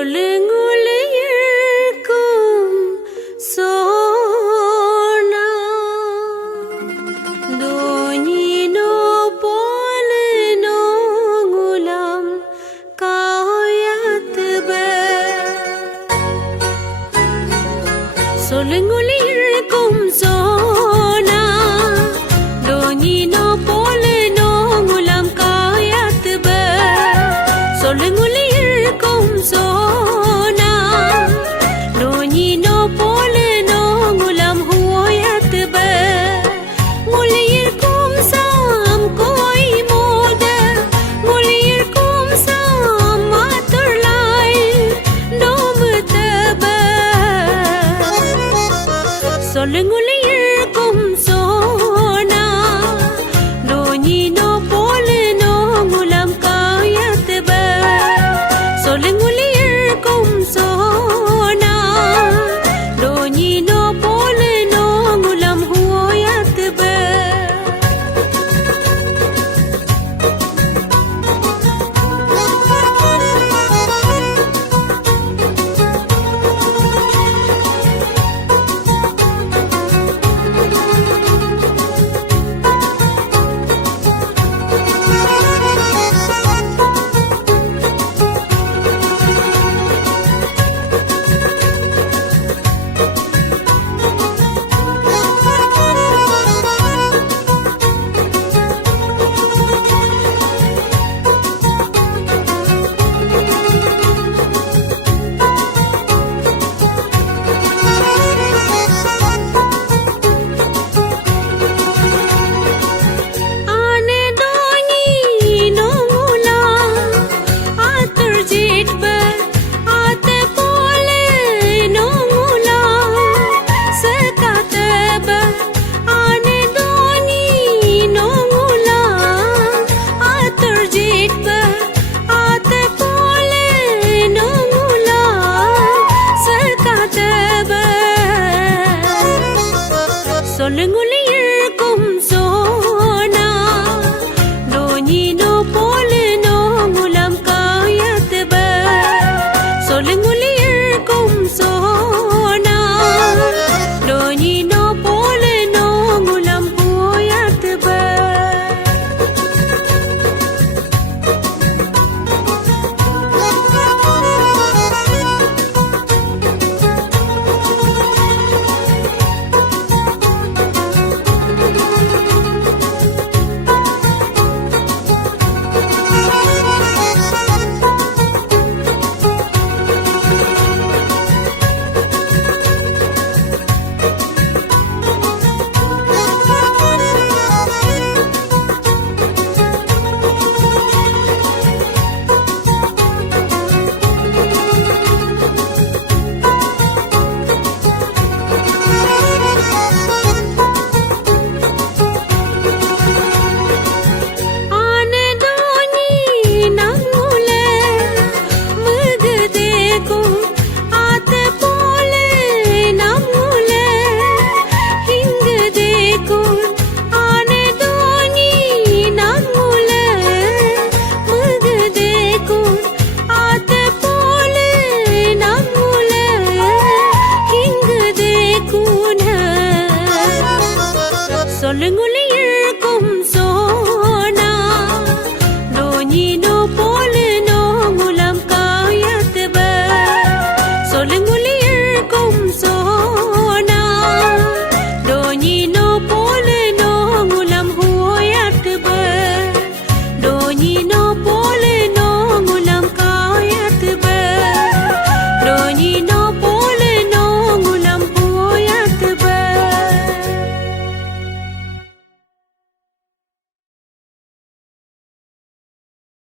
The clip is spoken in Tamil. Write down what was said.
சொல்லுங்குளியிருக்கும் Sona Donino poleno ngulam kayat be சொல்லுங்குளியிருக்கும் Sona Donino poleno ngulam kayat be சொல்லுங்குளியிருக்கும் Sona Donino poleno ngulam huayat be Muliyirkum sam koi moda Muliyirkum sam maturlai dom taba Solunguliyirkum sona Donino poleno ngulam kayat ba Solunguliyirkum sona Donino poleno ngulam huayat ba சொல்லுங்குளியிருக்கும் Sona Donino poleno ngulam kayat ba சொல்லுங்குளியிருக்கும் Sona Donino poleno ngulam huayat ba சொல்லுங்குளியிருக்கும் Sona Donino poleno ngulam kayat ba சொல்லுங்குளியிருக்கும் Sona Donino poleno ngulam huayat ba Donino